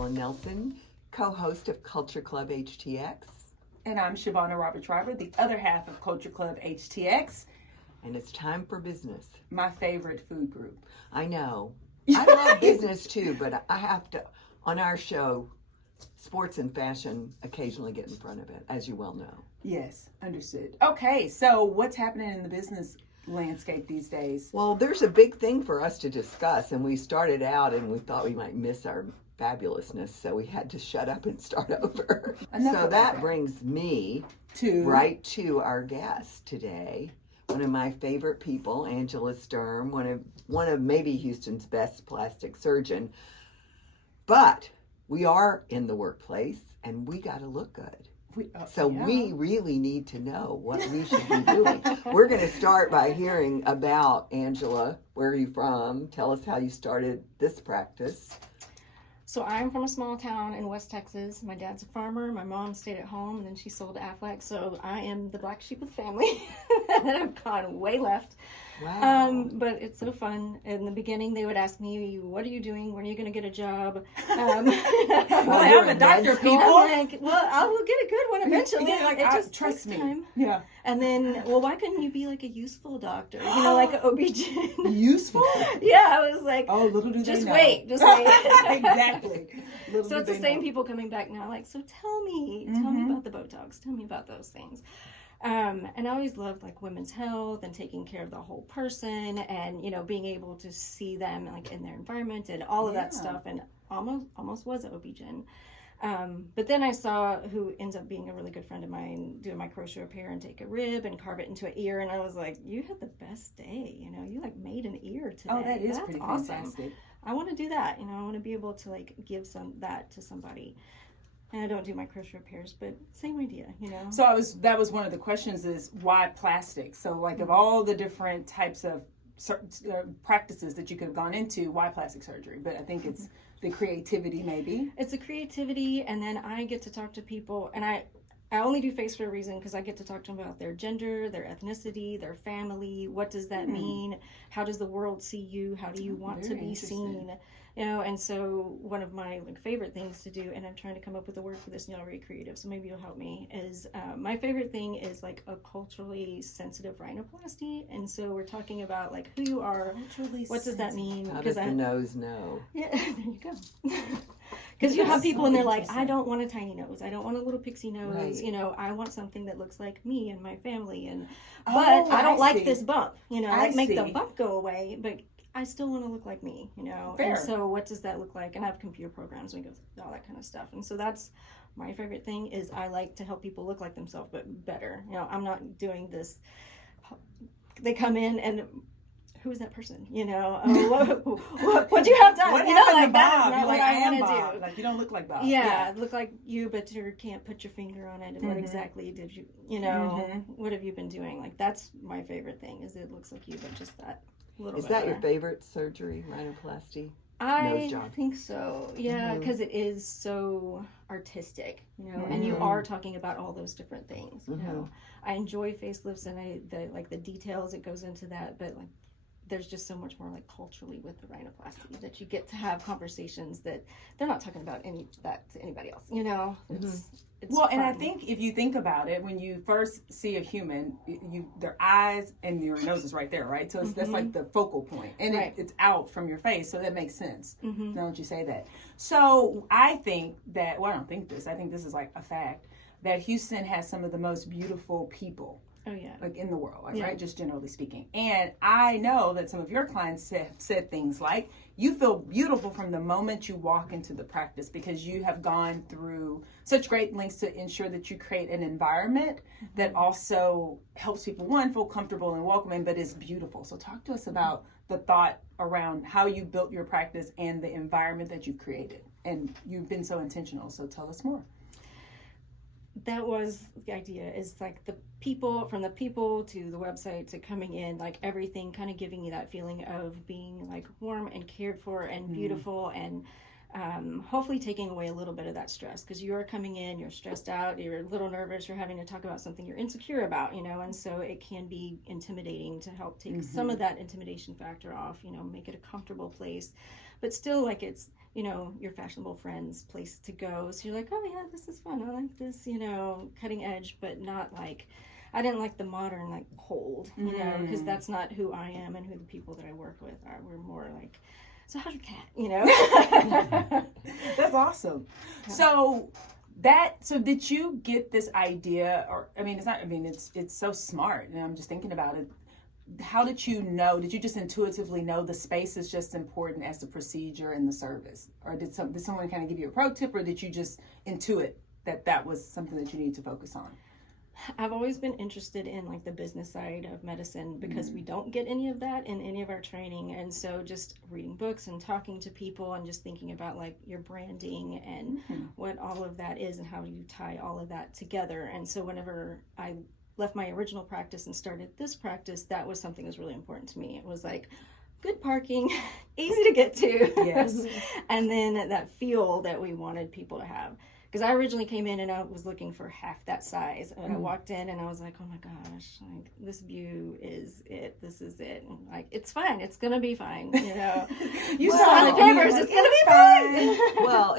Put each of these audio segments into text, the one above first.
Holland-Nelson, co-host of Culture Club HTX. And I'm Shavonnah Schreiber, the other half of Culture Club HTX. And it's time for business. My favorite food group. I know. I love business too, but I have to, on our show, sports and fashion occasionally get in front of it, as you well know. Yes, understood. Okay, so what's happening in the business landscape these days? Well, there's a big thing for us to discuss, and we started out and we thought we might miss our fabulousness, so we had to shut up and start over. So that brings me right to our guest today. One of my favorite people, Angela Sturm, one of maybe Houston's best plastic surgeon. But we are in the workplace, and we got to look good. We really need to know what we should be doing. We're going to start by hearing about Angela. Where are you from? Tell us how you started this practice. So I'm from a small town in West Texas. My dad's a farmer. My mom stayed at home, and then she sold Affleck. So I am the black sheep of the family. And I've gone way left. Wow. But it's so fun. In the beginning, they would ask me, "What are you doing? When are you going to get a job?" Well, I'm a doctor, people. I'm like, well, I will get a good one eventually. Yeah, like, it just trust me. Time. Yeah. And then, well, why couldn't you be like a useful doctor? You know, like an OB-GYN. Useful? Yeah, I was like, oh, little do they just know. wait. Exactly. So it's the same people coming back now, like, so tell me about the Botox, tell me about those things. And I always loved like women's health and taking care of the whole person and, you know, being able to see them like in their environment and all of that stuff, and almost was an OB-GYN. But then I saw who ends up being a really good friend of mine doing my crochet repair and take a rib and carve it into an ear, and I was like, you had the best day, you know, you like made an ear today. Oh, that is That's pretty awesome. fantastic. I want to do that, you know, I want to be able to like give that to somebody. And I don't do my crochet repairs, but same idea, you know. So that was one of the questions is why plastic? So like of all the different types of practices that you could have gone into, why plastic surgery? But I think it's the creativity maybe. It's the creativity, and then I get to talk to people, and I only do face for a reason because I get to talk to them about their gender, their ethnicity, their family. What does that mean? How does the world see you? How do you want to be seen? You know, and so one of my like favorite things to do, and I'm trying to come up with a word for this, and y'all are creative, so maybe you'll help me, is my favorite thing is like a culturally sensitive rhinoplasty. And so we're talking about like who you are, what does that mean? How does the nose know? Yeah, there you go. Because you have people and they're like, I don't want a tiny nose. I don't want a little pixie nose. Right. You know, I want something that looks like me and my family. And but I don't like this bump. You know, like make the bump go away, but I still want to look like me, you know. Fair. And so what does that look like? And I have computer programs and we go through all that kind of stuff. And so that's my favorite thing is I like to help people look like themselves, but better. You know, I'm not doing this. They come in and who is that person? You know, what do you have done? You know, like that is not what I want to do. Like you don't look like Bob. Yeah, look like you, but you can't put your finger on it. And what exactly did you know, what have you been doing? Like that's my favorite thing is it looks like you, but just that little bit. Is that your favorite surgery, rhinoplasty? I think so. Yeah, because it is so artistic, you know, and you are talking about all those different things. You know, I enjoy facelifts and the details that goes into that, but like there's just so much more like culturally with the rhinoplasty that you get to have conversations that they're not talking about that to anybody else, you know. It's well, fun. and I think if you think about it, when you first see a human, their eyes and your nose is right there, right? So that's like the focal point, and it's out from your face, so that makes sense. Don't you say that? So I think that, well, I don't think this. I think this is like a fact that Houston has some of the most beautiful people. Oh yeah, like in the world, like, right? Just generally speaking. And I know that some of your clients have said things like, you feel beautiful from the moment you walk into the practice because you have gone through such great lengths to ensure that you create an environment that also helps people, one, feel comfortable and welcoming, but is beautiful. So talk to us about the thought around how you built your practice and the environment that you've created. And you've been so intentional, so tell us more. That was the idea, is like the people, from the people to the website to coming in, like everything kind of giving you that feeling of being like warm and cared for and beautiful. And hopefully taking away a little bit of that stress, because you are coming in, you're stressed out, you're a little nervous, you're having to talk about something you're insecure about, and so it can be intimidating. To help take some of that intimidation factor off, make it a comfortable place, but still like it's, your fashionable friend's place to go. So you're like, oh yeah, this is fun, I like this, cutting edge, but not like, I didn't like the modern, like cold, because that's not who I am and who the people that I work with are. We're more like, so how's your cat, That's awesome. Yeah. So did you get this idea, or, it's so smart, and I'm just thinking about it. How did you know? Did you just intuitively know the space is just important as the procedure and the service? Or did someone kind of give you a pro tip, or did you just intuit that was something that you need to focus on? I've always been interested in like the business side of medicine, because we don't get any of that in any of our training. And so just reading books and talking to people and just thinking about like your branding and what all of that is and how you tie all of that together. And so whenever I left my original practice and started this practice, that was something that was really important to me. It was like good parking, easy to get to. Yes. And then that feel that we wanted people to have. Because I originally came in and I was looking for half that size. And I walked in and I was like, oh my gosh, like this view is it. This is it. And like, it's fine. It's going to be fine. You saw the papers. It's going to be fine. Well,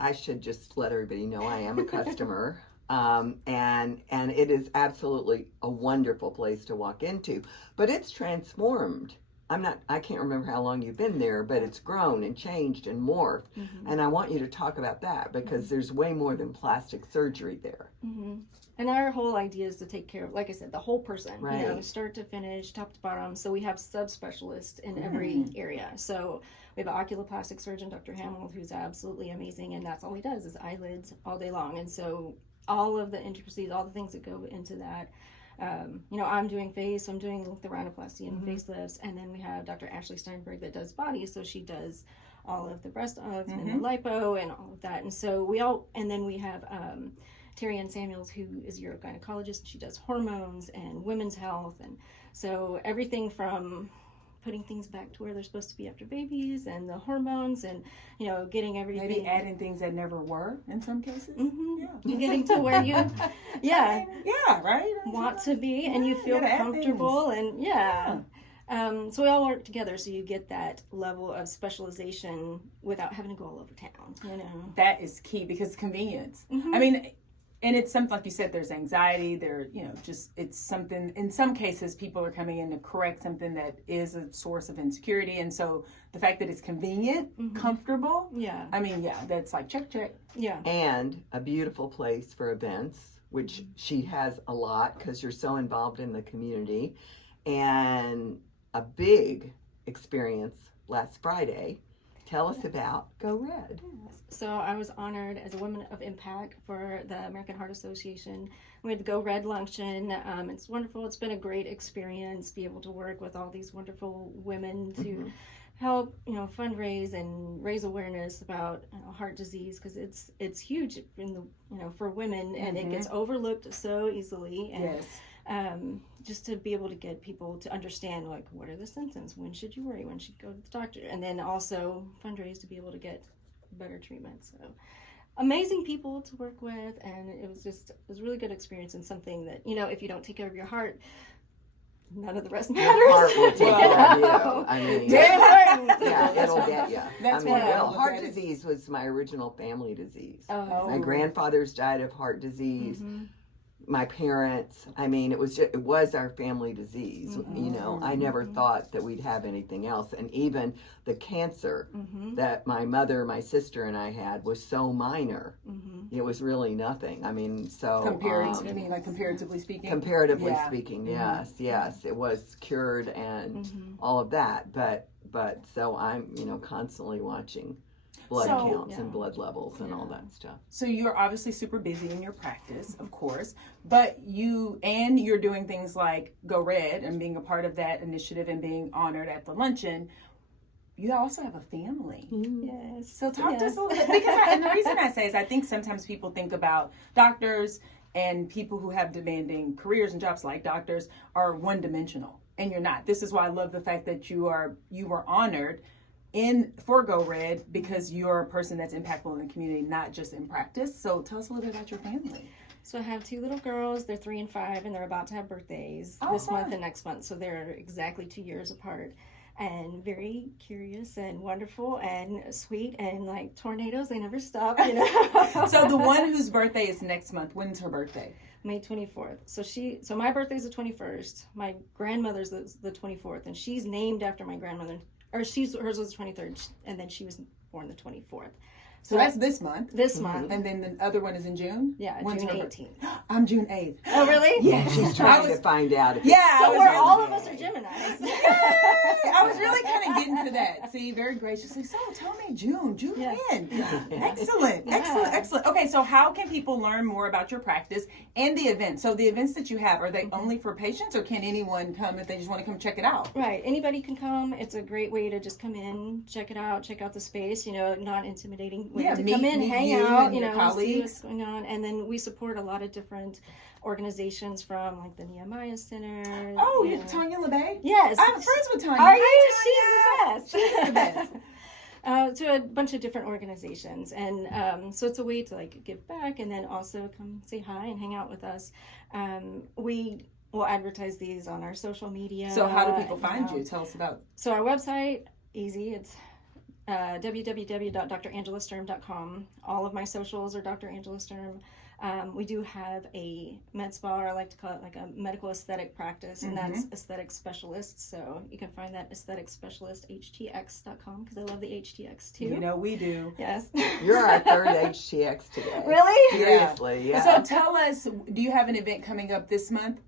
I should just let everybody know I am a customer. And it is absolutely a wonderful place to walk into. But it's transformed. I can't remember how long you've been there, but it's grown and changed and morphed. And I want you to talk about that, because there's way more than plastic surgery there. And our whole idea is to take care of, like I said, the whole person, right. Start to finish, top to bottom. So we have subspecialists in every area. So we have an oculoplastic surgeon, Dr. Hamill, who's absolutely amazing. And that's all he does is eyelids all day long. And so all of the intricacies, all the things that go into that. I'm doing face, I'm doing the rhinoplasty and facelifts, and then we have Dr. Ashley Steinberg that does body, so she does all of the breast and the lipo and all of that. And so we have Terry Ann Samuels, who is a urogynecologist. She does hormones and women's health, and so everything from putting things back to where they're supposed to be after babies, and the hormones, and getting everything. Maybe adding things that never were in some cases. Yeah. Getting to where you, right. Want to be, and you feel comfortable, and so we all work together, so you get that level of specialization without having to go all over town. That is key, because convenience. And it's something, like you said, there's anxiety, it's something, in some cases, people are coming in to correct something that is a source of insecurity. And so the fact that it's convenient, comfortable, that's like check. Yeah. And a beautiful place for events, which she has a lot, because you're so involved in the community. And a big experience last Friday. Tell us about Go Red. So I was honored as a Woman of Impact for the American Heart Association. We had the Go Red luncheon. It's wonderful. It's been a great experience, be able to work with all these wonderful women to help, fundraise and raise awareness about heart disease, because it's huge in the for women, and it gets overlooked so easily. And, yes. Just to be able to get people to understand, like, what are the symptoms? When should you worry? When should you go to the doctor? And then also fundraise to be able to get better treatment. So amazing people to work with, and it was a really good experience, and something that, if you don't take care of your heart, none of the rest matters. Your heart will take care of you. It'll get you. That's heart disease was my original family disease. Oh. My grandfathers died of heart disease. My parents, it was our family disease. I never thought that we'd have anything else. And even the cancer that my mother, my sister, and I had was so minor. It was really nothing. Comparatively speaking? Comparatively speaking, yes. It was cured and all of that. But so I'm, constantly watching blood counts and blood levels and all that stuff. So you're obviously super busy in your practice, of course, but you're doing things like Go Red and being a part of that initiative and being honored at the luncheon. You also have a family. Yes. So talk to us a little bit, and the reason I say is I think sometimes people think about doctors and people who have demanding careers and jobs like doctors are one-dimensional, and you're not. This is why I love the fact that you were honored for Go Red because you're a person that's impactful in the community, not just in practice. So tell us a little bit about your family. So I have 2 little girls. They're 3 and 5, and they're about to have birthdays this month and next month. So they're exactly 2 years apart. And very curious and wonderful and sweet and like tornadoes. They never stop, you know. So the one whose birthday is next month, when's her birthday? May 24th. So my birthday's the 21st. My grandmother's the 24th, and she's named after my grandmother. Or hers was the 23rd, and then she was born the 24th. So that's this month. This month. And then the other one is in June? Yeah, When's June her 18th. I'm June 8th. Oh, really? Yeah. She's trying to find out. If So we're all of us are Geminis. I was really kind of getting to that. See, very graciously. So tell me June Yeah. when? Excellent. Yeah. Excellent. Okay, so how can people learn more about your practice and the events? So the events that you have, are they only for patients, or can anyone come if they just want to come check it out? Right. Anybody can come. It's a great way to just come in, check it out, check out the space, you know, not intimidating way to come in, hang out, you know, see what's going on. And then we support a lot of different organizations from like the Nehemiah Center. Oh, you're Tanya LeBay? Yes. I'm friends with Tanya. Are you? Hi, Tanya. She's the best. She's the best. To a bunch of different organizations, and so it's a way to like give back, and then also come say hi and hang out with us. We will advertise these on our social media. So how do people find you? Tell us about. So our website, easy. It's www.drangela.sturm.com. All of my socials are Dr. Angela Sturm. We do have a med spa, or I like to call it like a medical aesthetic practice, and that's aesthetic specialists. So you can find that aesthetic specialist, HTX.com, because I love the HTX too. You know we do. Yes. You're our third HTX today. Really? Seriously, yeah. So tell us, do you have an event coming up this month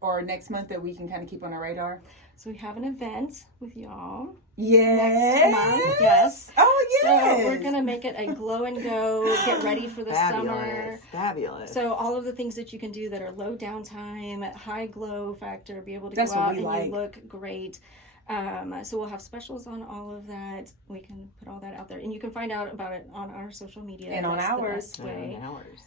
or next month that we can kind of keep on our radar? So we have an event with y'all. Yes. Next month. Yes. Oh, yes. So we're going to make it a glow and go, get ready for the summer. Fabulous. So all of the things that you can do that are low downtime, high glow factor, be able to That's go out and like. you look great. So we'll have specials on all of that. We can put all that out there. And you can find out about it on our social media. And on That's the ours. best way. And ours.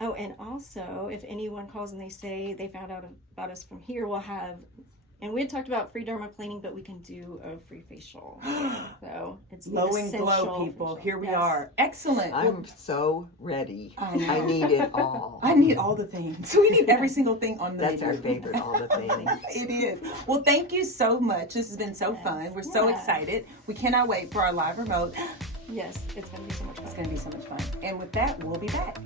Oh, and also, if anyone calls and they say they found out about us from here, we'll have, and we had talked about free dermaplaning, but we can do a free facial. So it's Glow and essential glow, people. facial. Here we Yes. are. Excellent. I'm so ready. I know. I need it all. I need all the things. We need every single thing on the That's menu. our favorite, all the things. It is. Well, thank you so much. This has been so fun. We're so excited. We cannot wait for our live remote. Yes, it's going to be so much fun. It's going to be so much fun. And with that, we'll be back.